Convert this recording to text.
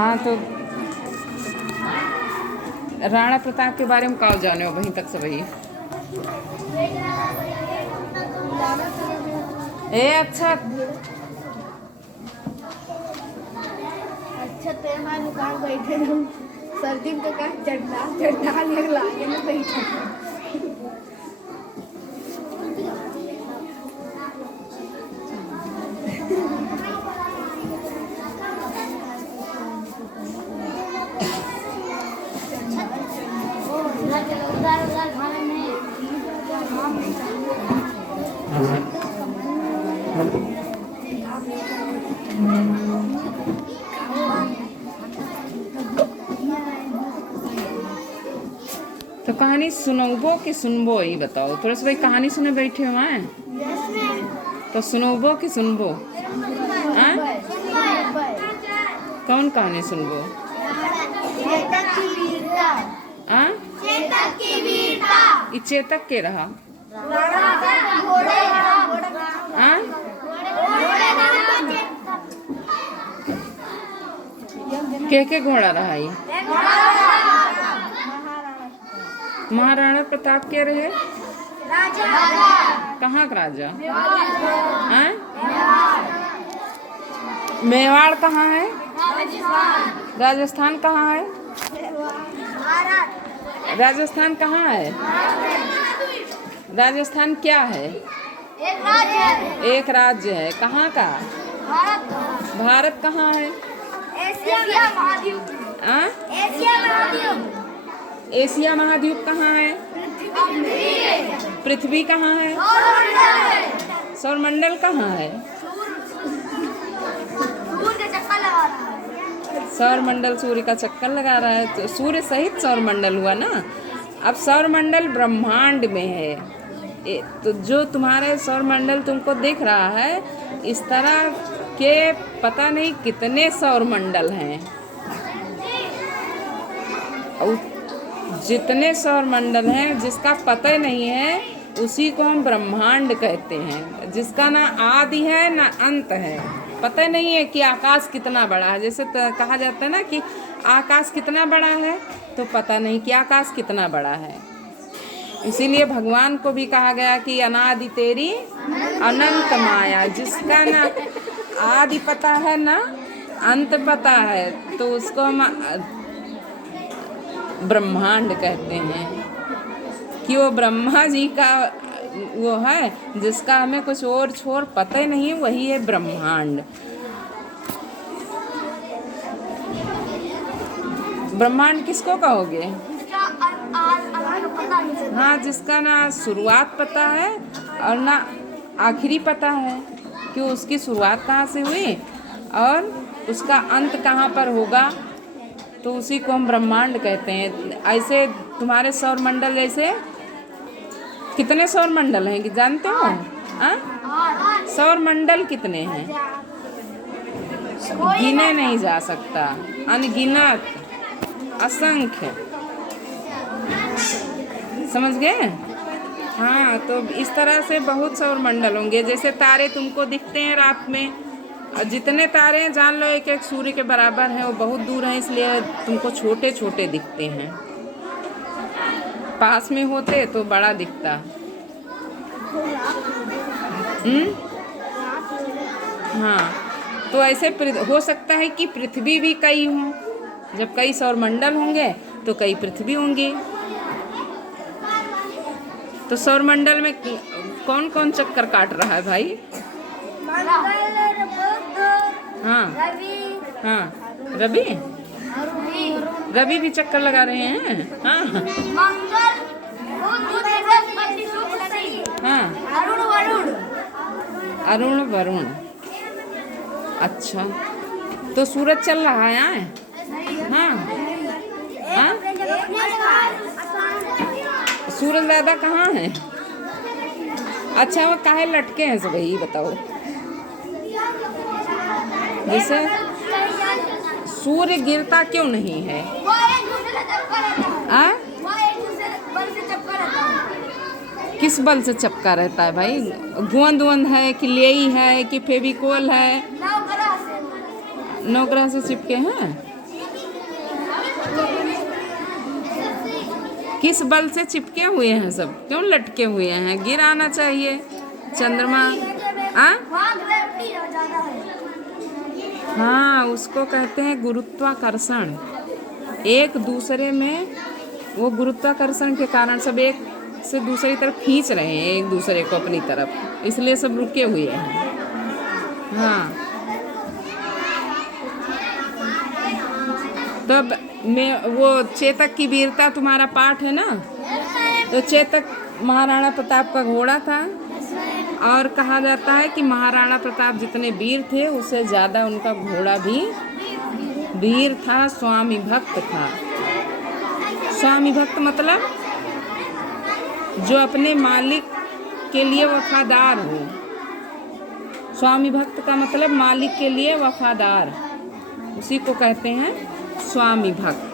हाँ, तो राणा प्रताप के बारे में का जाने हो वहीं तक से वही। अच्छा ते माने कहाँ बैठे हम सर्दी में तो कहाँ चढ़ना लागे में बैठे। तो कहानी सुनोबो कि सुनबो ये बताओ। थोड़ा सा भाई कहानी सुने बैठे हो हैं, तो सुनोबो कि सुनबो? हाँ? कौन कहानी सुनबो? हाँ? ये चेतक के रहा? हाँ? के घोड़ा रहा ये? महाराणा प्रताप के रहे? कहाँ का राजा? हाँ? मेवाड़ कहाँ है? राजस्थान कहाँ है? राजस्थान कहाँ है? राजस्थान क्या है? एक राज्य है। कहाँ का? भारत कहाँ है? एशिया महाद्वीप। हाँ? एशिया महाद्वीप। एशिया महाद्वीप कहाँ है? पृथ्वी कहाँ है? सौरमंडल कहाँ है? सौरमंडल सूर्य का चक्कर लगा रहा है, तो सूर्य सहित सौरमंडल हुआ ना। अब सौरमंडल ब्रह्मांड में है, तो जो तुम्हारे सौरमंडल तुमको दिख रहा है, इस तरह के पता नहीं कितने सौरमंडल हैं। और जितने सौरमंडल हैं जिसका पता नहीं है, उसी को हम ब्रह्मांड कहते हैं, जिसका ना आदि है ना अंत है। पता नहीं है कि आकाश कितना बड़ा है। जैसे कहा जाता है ना कि आकाश कितना बड़ा है, तो पता नहीं कि आकाश कितना बड़ा है। इसीलिए भगवान को भी कहा गया कि अनादि तेरी अनंत माया। जिसका ना आदि पता है ना अंत पता है, तो उसको हम ब्रह्मांड कहते हैं। कि वो ब्रह्मा जी का वो है, जिसका हमें कुछ और छोर पता ही नहीं, वही है ब्रह्मांड। ब्रह्मांड किसको कहोगे? हाँ, जिसका ना शुरुआत पता है और ना आखिरी पता है कि उसकी शुरुआत कहाँ से हुई और उसका अंत कहाँ पर होगा, तो उसी को हम ब्रह्मांड कहते हैं। ऐसे तुम्हारे सौरमंडल जैसे कितने सौरमंडल हैं कि जानते हो? हाँ? सौरमंडल कितने हैं? गिने नहीं जा सकता, अनगिनत, असंख्य। समझ गए? हाँ, तो इस तरह से बहुत सौरमंडल होंगे। जैसे तारे तुमको दिखते हैं रात में, और जितने तारे हैं जान लो एक एक सूर्य के बराबर हैं। वो बहुत दूर हैं, इसलिए तुमको छोटे छोटे दिखते हैं। पास में होते तो बड़ा दिखता। हाँ, तो ऐसे हो सकता है कि पृथ्वी भी कई हों। जब कई सौरमंडल होंगे तो कई पृथ्वी होंगी। तो सौरमंडल में कौन कौन चक्कर काट रहा है भाई? हाँ हाँ, रवि भी चक्कर लगा रहे हैं। हाँ हाँ, अरुण वरुण। अच्छा, तो सूरज चल रहा है यहाँ? हाँ हाँ, सूरज दादा कहाँ है? अच्छा, वो काहे लटके हैं सब, यही बताओ। जैसे सूर्य गिरता क्यों नहीं है? आ? किस बल से चपका रहता है भाई? गोंद वोंद है कि लेई है कि फेविकोल है? 9 ग्रह से चिपके हैं। किस बल से चिपके हुए हैं सब, क्यों लटके हुए हैं? गिर आना चाहिए चंद्रमा। वहाँ ग्रेविटी ज़्यादा है। हाँ, उसको कहते हैं गुरुत्वाकर्षण। एक दूसरे में वो गुरुत्वाकर्षण के कारण सब एक से दूसरी तरफ खींच रहे हैं एक दूसरे को अपनी तरफ, इसलिए सब रुके हुए हैं। हाँ, तो अब मैं वो चेतक की वीरता तुम्हारा पाठ है ना, तो चेतक महाराणा प्रताप का घोड़ा था और कहा जाता है कि महाराणा प्रताप जितने वीर थे उससे ज़्यादा उनका घोड़ा भी वीर था, स्वामी भक्त था। स्वामी भक्त मतलब जो अपने मालिक के लिए वफादार हो। स्वामी भक्त का मतलब मालिक के लिए वफादार, उसी को कहते हैं स्वामी भक्त।